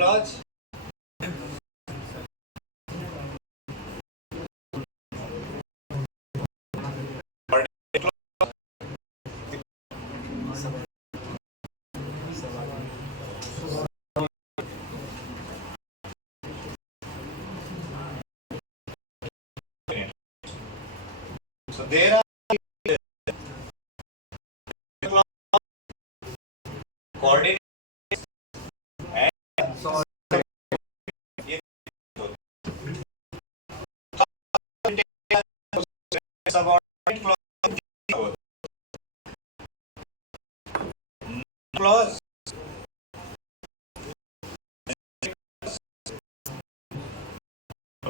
Clause so there are coordinates and subordinate clause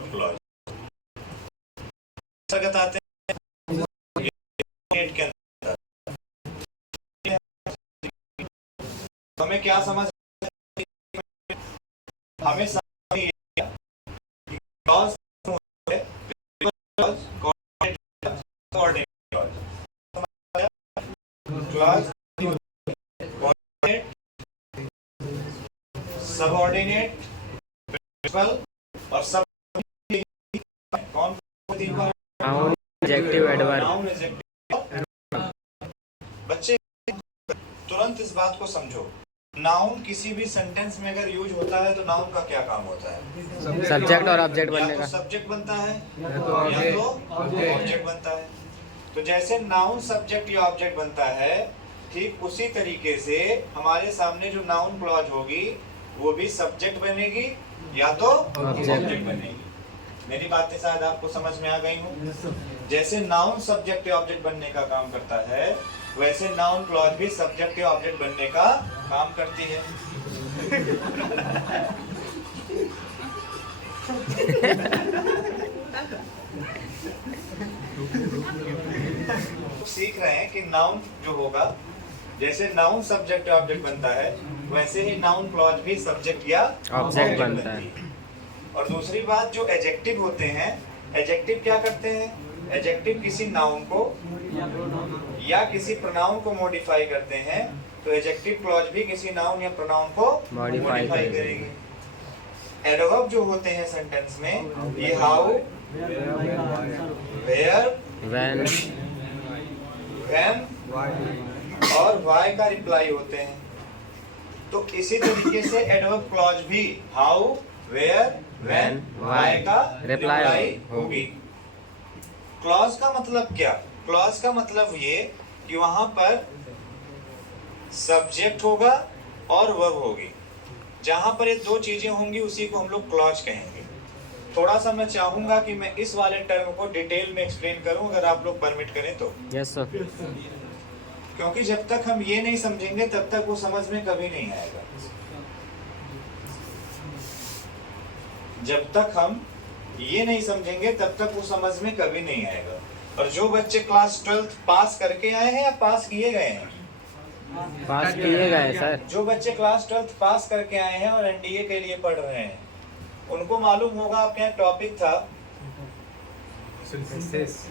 clause आते हैं के अंदर हमें क्या समझ हमें क्लॉज सबऑर्डिनेट प्रिंसिपल और सब कौन नाउन एडजेक्टिव एडवर्ब। बच्चे तुरंत इस बात को समझो, नाउन किसी भी सेंटेंस में अगर यूज होता है तो नाउन का क्या काम होता है? सब्जेक्ट और ऑब्जेक्ट बनने या का। तो सब्जेक्ट बनता है या तो ऑब्जेक्ट बनता है। तो जैसे नाउन सब्जेक्ट या ऑब्जेक्ट बनता है, ठीक उसी तरीके से हमारे सामने जो नाउन क्लॉज होगी वो भी सब्जेक्ट बनेगी या तो ऑब्जेक्ट बनेगी। मेरी बातें शायद आपको समझ में आ गई हो। जैसे नाउन सब्जेक्ट या ऑब्जेक्ट बनने का काम करता है, वैसे नाउन क्लॉज भी सब्जेक्ट या ऑब्जेक्ट बनने का काम करती है। सीख रहे हैं कि नाउन जो होगा, जैसे नाउन सब्जेक्ट या ऑब्जेक्ट बनता है, वैसे ही नाउन क्लॉज भी सब्जेक्ट या ऑब्जेक्ट बनता है। और दूसरी बात, जो एडजेक्टिव होते हैं, एडजेक्टिव क्या करते हैं? एडजेक्टिव किसी नाउन को या किसी प्रोनाउन को मॉडिफाई करते हैं, तो एडजेक्टिव क्लॉज भी किसी नाउन या प्रोनाउन को मॉडिफाई करेगी। एडवर्ब जो होते हैं सेंटेंस में, ये हाउ, वेयर, व्हेन और व्हाई का रिप्लाई होते हैं। तो इसी तरीके से एडवर्ब क्लॉज भी हाउ, वेयर, व्हेन, व्हाई का रिप्लाई होगी। क्लॉज का मतलब क्या? क्लॉज का मतलब ये कि वहां पर सब्जेक्ट होगा और वर्ब होगी। जहां पर ये दो चीजें होंगी उसी को हम लोग क्लॉज कहेंगे। थोड़ा सा मैं चाहूंगा कि मैं इस वाले टर्म को डिटेल में एक्सप्लेन करूं, अगर आप लोग परमिट करें तो। Yes sir. क्योंकि जब तक हम ये नहीं समझेंगे तब तक वो समझ में कभी नहीं आएगा। जब तक हम ये नहीं समझेंगे तब तक वो समझ में कभी नहीं आएगा। और जो बच्चे क्लास 12 पास करके आए हैं या पास किए गए हैं? पास किए गए सर। जो बच्चे क्लास 12 पास करके आए हैं और एनडीए के लिए पढ़ रहे हैं, उनको मालूम होगा आपके यहाँ टॉपिक था सिंथेसिस।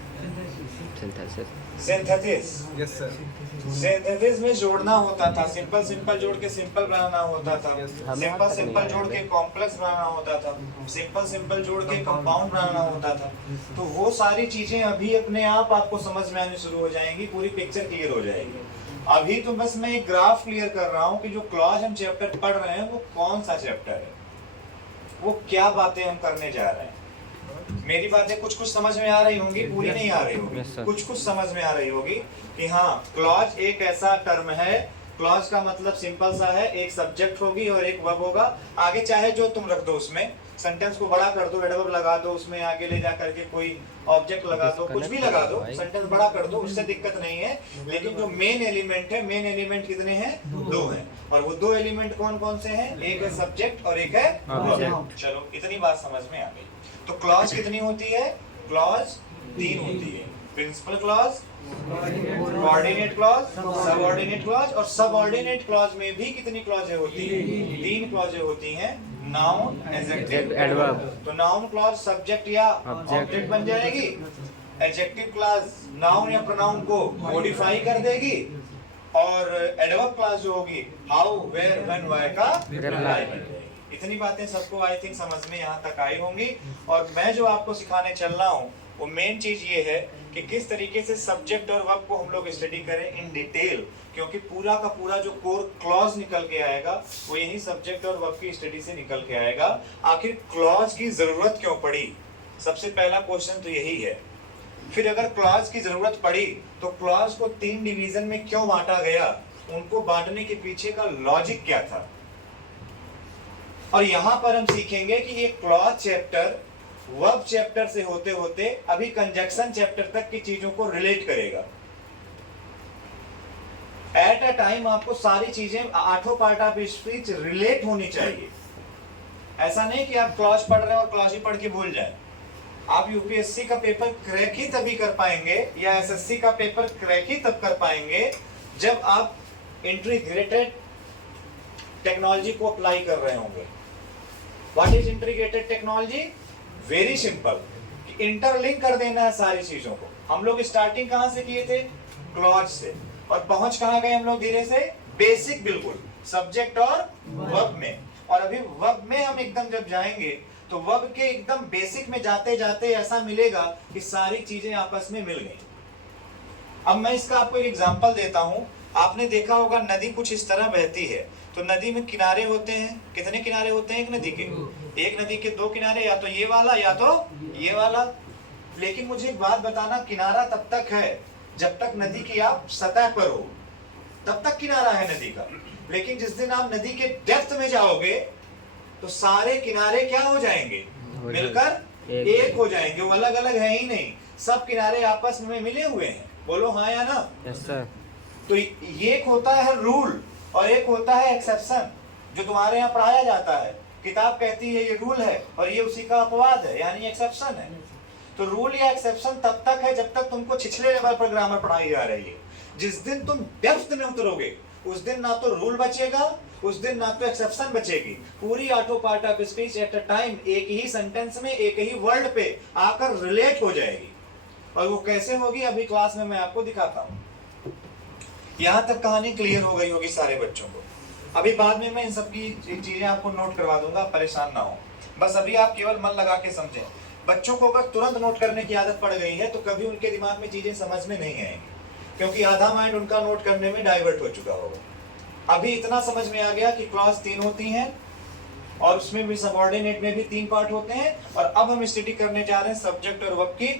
Yes sir. सिंथेसिस में जोड़ना होता था, सिंपल सिंपल जोड़ के सिंपल बनाना होता था, सिंपल सिंपल जोड़ के कॉम्प्लेक्स बनाना होता था, सिंपल सिंपल जोड़ के कंपाउंड बनाना होता था। तो वो सारी चीजें अभी अपने आप आपको समझ में आनी शुरू हो जाएंगी, पूरी पिक्चर क्लियर हो जाएगी। अभी तो बस मैं एक ग्राफ क्लियर कर रहा हूँ कि जो क्लॉज हम चैप्टर पढ़ रहे हैं वो कौन सा चैप्टर है, वो क्या बातें हम करने जा रहे हैं। मेरी बातें कुछ कुछ समझ में आ रही होंगी, पूरी नहीं आ रही होगी, कुछ कुछ समझ में आ रही होगी कि हाँ क्लॉज एक ऐसा टर्म है। क्लॉज का मतलब सिंपल सा है, एक सब्जेक्ट होगी और एक वर्ब होगा। आगे चाहे जो तुम रख दो, उसमें सेंटेंस को बड़ा कर दो, एडवर्ब लगा दो, उसमें आगे ले जा करके कोई ऑब्जेक्ट लगा दो, कुछ भी लगा दो, सेंटेंस बड़ा कर दो, उससे दिक्कत नहीं है। लेकिन जो मेन एलिमेंट है, मेन एलिमेंट कितने हैं? दो हैं। और वो दो एलिमेंट कौन कौन से हैं? एक है सब्जेक्ट और एक है ऑब्जेक्ट। चलो इतनी बात समझ में आ गई। तो क्लॉज कितनी होती है? क्लॉज 3 होती है। Principal clause, coordinate clause, subordinate clause. और सबऑर्डिनेट क्लॉज में भी कितनी क्लॉजें होती हैं? 3 क्लॉजें होती हैं, नाउन, एडजेक्टिव, एडवर्ब। तो नाउन क्लॉज सब्जेक्ट या ऑब्जेक्ट बन जाएगी। एडजेक्टिव क्लॉज नाउन या प्रोनाउन को मॉडिफाई कर देगी। और एडवर्ब क्लॉज जो होगी हाउ, वेयर, व्हेन, व्हाई का रिप्लाई बन जाएगी। इतनी बातें सबको आई थिंक समझ में यहाँ तक आई होंगी। और मैं जो आपको सिखाने चल रहा हूँ वो मेन चीज ये है कि किस तरीके से सब्जेक्ट और वर्ब को हम लोग स्टडी करें इन डिटेल, क्योंकि पूरा का पूरा जो कोर क्लॉज निकल के आएगा वो यही सब्जेक्ट और वर्ब की स्टडी से निकल के आएगा। आखिर क्लॉज की जरूरत क्यों पड़ी, सबसे पहला क्वेश्चन तो यही है। फिर अगर क्लॉज की जरूरत पड़ी तो क्लॉज को 3 डिवीजन में क्यों बांटा गया, उनको बांटने के पीछे का लॉजिक क्या था। और यहां पर हम सीखेंगे कि ये क्लॉज चैप्टर वर्ब चैप्टर से होते होते अभी कंजक्शन चैप्टर तक की चीजों को रिलेट करेगा। एट अ टाइम आपको सारी चीजें 8 पार्ट ऑफ स्पीच रिलेट होनी चाहिए। ऐसा नहीं कि आप क्लॉज पढ़ रहे हैं और क्लॉज ही पढ़ के भूल जाए। आप यूपीएससी का पेपर क्रैक ही तभी कर पाएंगे या एसएससी का पेपर क्रैक ही तब कर पाएंगे जब आप इंटीग्रेटेड टेक्नोलॉजी को अप्लाई कर रहे होंगे। What is integrated technology? Very simple, interlink कर देना है सारी चीजों को। हम लोग स्टार्टिंग कहां से किए थे? क्लॉज से, और पहुंच कहां गए हम लोग धीरे से? बेसिक, बिल्कुल सब्जेक्ट और वर्ब में। और अभी वर्ब में हम एकदम जब जाएंगे तो वर्ब के एकदम बेसिक में जाते जाते ऐसा मिलेगा कि सारी चीजें आपस में मिल गई। अब मैं इसका आपको एक एग्जांपल देता हूं। आपने देखा होगा नदी कुछ इस तरह बहती है, तो नदी में किनारे होते हैं। कितने किनारे होते हैं एक नदी के? एक नदी के 2 किनारे, या तो ये वाला या तो ये वाला। लेकिन मुझे एक बात बताना, किनारा तब तक है जब तक नदी की आप सतह पर हो, तब तक किनारा है नदी का। लेकिन जिस दिन आप नदी के डेप्थ में जाओगे तो सारे किनारे क्या हो जाएंगे? मिलकर एक हो जाएंगे। वो अलग अलग है ही नहीं, सब किनारे आपस में मिले हुए हैं। बोलो हाँ या ना? Yes sir. तो ये एक होता है रूल और एक होता है एक्सेप्शन, जो तुम्हारे यहाँ पढ़ाया जाता है। किताब कहती है ये रूल है और ये उसी का अपवाद है, यानी एक्सेप्शन है। तो रूल या एक्सेप्शन तब तक है जब तक तुमको छिछले लेवल पर ग्रामर पढ़ाई जा रही है। जिस दिन तुम डेप्थ में उतरोगे उस दिन ना तो रूल बचेगा, उस दिन ना तो एक्सेप्शन बचेगी। पूरी 8 part of speech at a time एक ही सेंटेंस में एक ही वर्ड पे आकर रिलेट हो जाएगी। और वो कैसे होगी अभी क्लास में मैं आपको दिखाता हूँ। यहाँ तक कहानी क्लियर हो गई होगी सारे बच्चों को। अभी बाद में मैं इन सब की चीजें आपको नोट करवा दूंगा, परेशान ना हो। बस अभी आप केवल मन लगा के समझें। बच्चों को अगर तुरंत नोट करने की आदत पड़ गई है तो कभी उनके दिमाग में चीजें समझ में नहीं आएंगी, क्योंकि आधा माइंड उनका नोट करने में डाइवर्ट हो चुका होगा। अभी इतना समझ में आ गया कि क्लॉज 3 होती हैं और उसमें भी सबऑर्डिनेट में भी 3 पार्ट होते हैं। और अब हम स्टडी करने जा रहे हैं सब्जेक्ट और वर्ब की